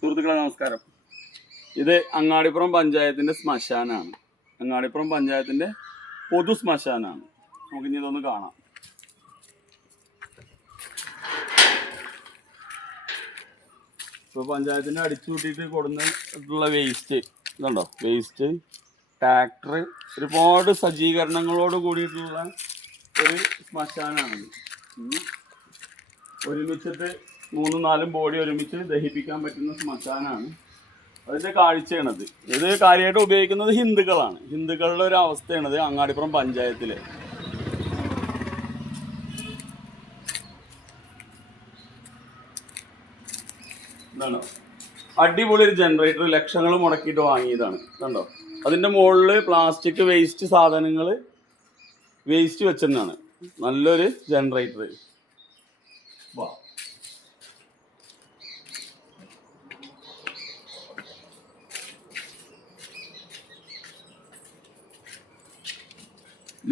സുഹൃത്തുക്കളെ നമസ്കാരം. ഇത് അങ്ങാടിപ്പുറം പഞ്ചായത്തിന്റെ ശ്മശാനാണ്. അങ്ങാടിപ്പുറം പഞ്ചായത്തിന്റെ പൊതു ശ്മശാനാണ്. നമുക്ക് ഇനി ഇതൊന്ന് കാണാം. ഇപ്പോൾ പഞ്ചായത്തിന്റെ അടിച്ചു കൂട്ടിയിട്ട് കൊടുന്നിട്ടുള്ള വേസ്റ്റ് ഇതുണ്ടോ, വേസ്റ്റ് ട്രാക്ടർ, ഒരുപാട് സജ്ജീകരണങ്ങളോട് കൂടിയിട്ടുള്ള ഒരു ശ്മശാനാണ്. ഒരുമിച്ചിട്ട് 3-4 ബോഡി ഒരുമിച്ച് ദഹിപ്പിക്കാൻ പറ്റുന്ന ശ്മശാനാണ്. അതിൻ്റെ കാഴ്ചയാണത്. ഇത് കാര്യമായിട്ട് ഉപയോഗിക്കുന്നത് ഹിന്ദുക്കളാണ്. ഹിന്ദുക്കളുടെ ഒരു അവസ്ഥയാണത് അങ്ങാടിപ്പുറം പഞ്ചായത്തിൽ. ഇതാണ് അടിപൊളി ഒരു ജനറേറ്റർ, ലക്ഷങ്ങൾ മുടക്കിയിട്ട് വാങ്ങിയതാണ്. കണ്ടോ, അതിൻ്റെ മുകളിൽ പ്ലാസ്റ്റിക് വേസ്റ്റ് സാധനങ്ങൾ വേസ്റ്റ് വെച്ചതാണ്. നല്ലൊരു ജനറേറ്റർ.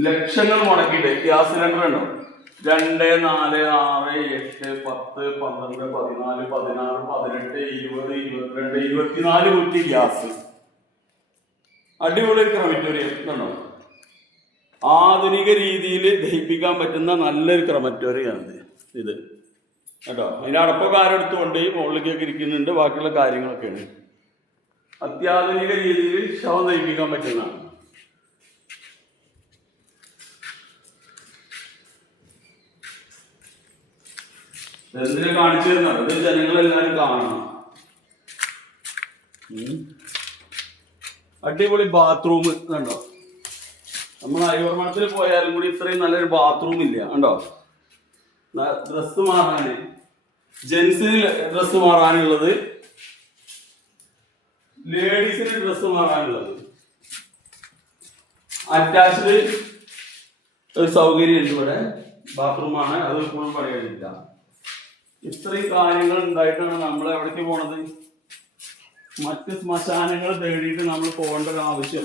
ലക്ഷങ്ങൾ മുടക്കിയിട്ട് ഗ്യാസ് സിലിണ്ടർ ഉണ്ടോ, 2, 4, 6, 8, 10, 12, 14, 16, 18, 20, 22, 24 കുറ്റി ഗ്യാസ്. അടിപൊളി ക്രമറ്റോറിയം കണ്ടോ, ആധുനിക രീതിയിൽ ദഹിപ്പിക്കാൻ പറ്റുന്ന നല്ലൊരു ക്രമറ്റോറിയാണ് ഇത് കേട്ടോ. അതിൻ്റെ അടപ്പൊക്കെ ആരെടുത്തുകൊണ്ട് മുകളിലേക്കൊക്കെ ഇരിക്കുന്നുണ്ട്. ബാക്കിയുള്ള കാര്യങ്ങളൊക്കെയാണ് അത്യാധുനിക രീതിയിൽ ശവം ദഹിപ്പിക്കാൻ പറ്റുന്നതാണ്. എന്തിനെ കാണിച്ചു തരുന്നത്, ഇത് ജനങ്ങളെല്ലാവരും കാണണം. അടിപൊളി ബാത്റൂം കണ്ടോ. നമ്മൾ അയ്യൂർമഠത്തിൽ പോയാലും കൂടി ഇത്രയും നല്ലൊരു ബാത്റൂം ഇല്ല കണ്ടോ. ഡ്രസ്സ് മാറാന്, ജെന്റ്സിന് ഡ്രസ്സ് മാറാനുള്ളത്, ലേഡീസിന് ഡ്രസ്സ് മാറാനുള്ളത്, അറ്റാച്ച്ഡ് ഒരു സൗകര്യം ഉണ്ട് ഇവിടെ. ബാത്റൂമാണ്, അത് ഇപ്പോഴും പണിയെടുക്കില്ല. ഇത്രയും കാര്യങ്ങൾ ഉണ്ടായിട്ടാണ് നമ്മൾ എവിടേക്ക് പോണത്, മറ്റ് ശ്മശാനങ്ങൾ തേടിയിട്ട് നമ്മൾ പോകേണ്ട ഒരു ആവശ്യം.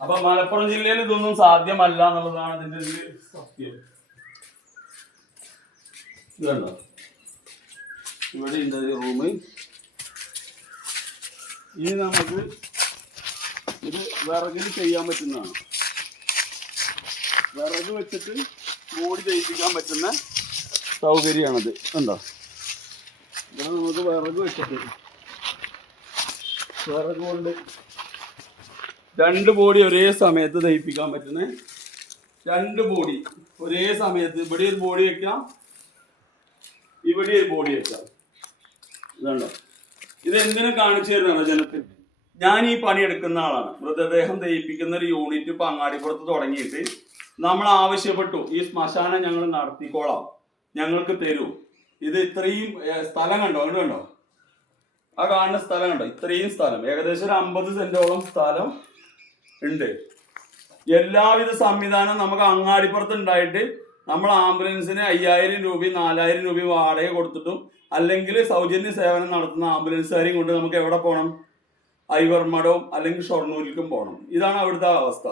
അപ്പൊ മലപ്പുറം ജില്ലയിൽ ഇതൊന്നും സാധ്യമല്ല എന്നുള്ളതാണ് ഇതിന്റെ ഒരു സത്യം. ഇതുണ്ടോ, ഇവിടെ ഉണ്ട് റൂം. ഇനി നമുക്ക് ഇത് വിറകിൽ ചെയ്യാൻ പറ്റുന്നതാണ്. വിറക് വെച്ചിട്ട് ബോഡി ദഹിപ്പിക്കാൻ പറ്റുന്ന സൗകര്യമാണത്. ഉണ്ടോ, ഇവിടെ നമുക്ക് വിറക് വെച്ചിട്ട് വിറക് കൊണ്ട് 2 ബോഡി ഒരേ സമയത്ത് ദഹിപ്പിക്കാൻ പറ്റുന്ന 2 ബോഡി ഒരേ സമയത്ത്. ഇവിടെ ഒരു ബോഡി വെക്കാം, ഇവിടെ ഒരു ബോഡി വെക്കാം. ഇതുണ്ടോ, ഇത് എന്തിനു കാണിച്ചു തരുന്നതാണ് ജനത്തിന്. ഞാൻ ഈ പണിയെടുക്കുന്ന ആളാണ്. മൃതദേഹം ദഹിപ്പിക്കുന്ന ഒരു യൂണിറ്റ് ഇപ്പൊ അങ്ങാടിപ്പുറത്ത് തുടങ്ങിയിട്ട് നമ്മൾ ആവശ്യപ്പെട്ടു, ഈ ശ്മശാനം ഞങ്ങൾ നടത്തിക്കോളാം, ഞങ്ങൾക്ക് തരൂ. ഇത് ഇത്രയും സ്ഥലം കണ്ടോ, അങ്ങോട്ട് കണ്ടോ, ആ കാണുന്ന സ്ഥലം കണ്ടോ, ഇത്രയും സ്ഥലം, ഏകദേശം ഒരു 50 സെന്റോളം സ്ഥലം ഉണ്ട്. എല്ലാവിധ സംവിധാനം നമുക്ക് അങ്ങാടിപ്പുറത്ത് ഉണ്ടായിട്ട് നമ്മൾ ആംബുലൻസിന് 5000 രൂപയും 4000 രൂപയും വാടക കൊടുത്തിട്ടും, അല്ലെങ്കിൽ സൗജന്യ സേവനം നടത്തുന്ന ആംബുലൻസുകാരെയും കൊണ്ട് നമുക്ക് എവിടെ പോകണം, ഐവർമഠവും അല്ലെങ്കിൽ ഷൊർണൂരിലേക്കും പോകണം. ഇതാണ് അവിടുത്തെ അവസ്ഥ.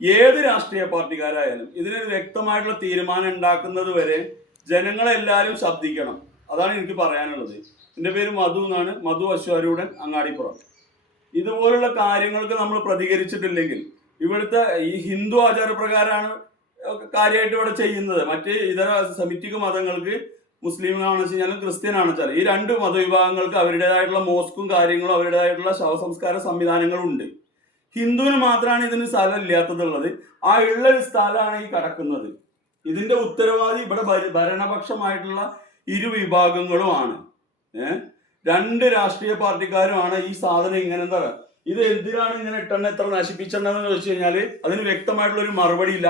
ഏത് രാഷ്ട്രീയ പാർട്ടിക്കാരായാലും ഇതിനൊരു വ്യക്തമായിട്ടുള്ള തീരുമാനം ഉണ്ടാക്കുന്നത് വരെ ജനങ്ങളെല്ലാവരും ശബ്ദിക്കണം. അതാണ് എനിക്ക് പറയാനുള്ളത്. എൻ്റെ പേര് മധു എന്നാണ്, മധു അശ്വാരൂഢൻ, അങ്ങാടിപ്പുറം. ഇതുപോലുള്ള കാര്യങ്ങൾക്ക് നമ്മൾ പ്രതികരിച്ചിട്ടില്ലെങ്കിൽ, ഇവിടുത്തെ ഈ ഹിന്ദു ആചാരപ്രകാരമാണ് കാര്യമായിട്ട് ഇവിടെ ചെയ്യുന്നത്. മറ്റ് ഇതര സെമിറ്റിക് മതങ്ങൾക്ക്, മുസ്ലിമാണെന്ന് വെച്ച് കഴിഞ്ഞാലും ക്രിസ്ത്യനാണെന്ന് വെച്ചാൽ, ഈ 2 മതവിഭാഗങ്ങൾക്ക് അവരുടേതായിട്ടുള്ള മോസ്കും കാര്യങ്ങളും അവരുടേതായിട്ടുള്ള ശവസംസ്കാര സംവിധാനങ്ങളും ഉണ്ട്. ഹിന്ദുവിന് മാത്രമാണ് ഇതിന് സ്ഥലം ഇല്ലാത്തതുള്ളത്. ആ ഉള്ളൊരു സ്ഥലമാണ് ഈ കിടക്കുന്നത്. ഇതിന്റെ ഉത്തരവാദി ഇവിടെ ഭരണപക്ഷമായിട്ടുള്ള ഇരുവിഭാഗങ്ങളുമാണ്. 2 രാഷ്ട്രീയ പാർട്ടിക്കാരുമാണ് ഈ സാധനം ഇങ്ങനെ എന്താ പറയുക, ഇത് എന്തിനാണ് ഇങ്ങനെ ഇട്ടെണ്ണ എത്ര നശിപ്പിച്ചെന്ന് വെച്ച് കഴിഞ്ഞാല് അതിന് വ്യക്തമായിട്ടുള്ള ഒരു മറുപടി ഇല്ല.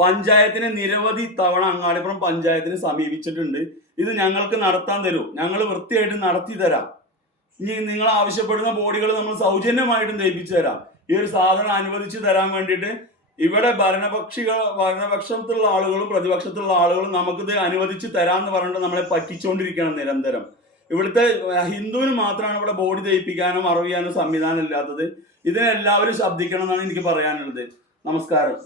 പഞ്ചായത്തിനെ നിരവധി തവണ അങ്ങാടിപ്പുറം പഞ്ചായത്തിനെ സമീപിച്ചിട്ടുണ്ട്. ഇത് ഞങ്ങൾക്ക് നടത്താൻ തരൂ, ഞങ്ങൾ വൃത്തിയായിട്ട് നടത്തി തരാം, ഇനി നിങ്ങൾ ആവശ്യപ്പെടുന്ന ബോഡികൾ നമ്മൾ സൗജന്യമായിട്ടും ദഹിപ്പിച്ചു തരാം, ഈ ഒരു സാധനം അനുവദിച്ചു തരാൻ വേണ്ടിയിട്ട് ഇവിടെ ഭരണപക്ഷത്തുള്ള ആളുകളും പ്രതിപക്ഷത്തുള്ള ആളുകളും നമുക്കിത് അനുവദിച്ച് തരാമെന്ന് പറഞ്ഞിട്ട് നമ്മളെ പറ്റിച്ചുകൊണ്ടിരിക്കണം നിരന്തരം. ഇവിടുത്തെ ഹിന്ദുവിന് മാത്രമാണ് ഇവിടെ ബോഡി ദഹിപ്പിക്കാനോ മറവ് ചെയ്യാനോ സംവിധാനം ഇല്ലാത്തത്. ഇതിനെല്ലാവരും ശബ്ദിക്കണം എന്നാണ് എനിക്ക് പറയാനുള്ളത്. നമസ്കാരം.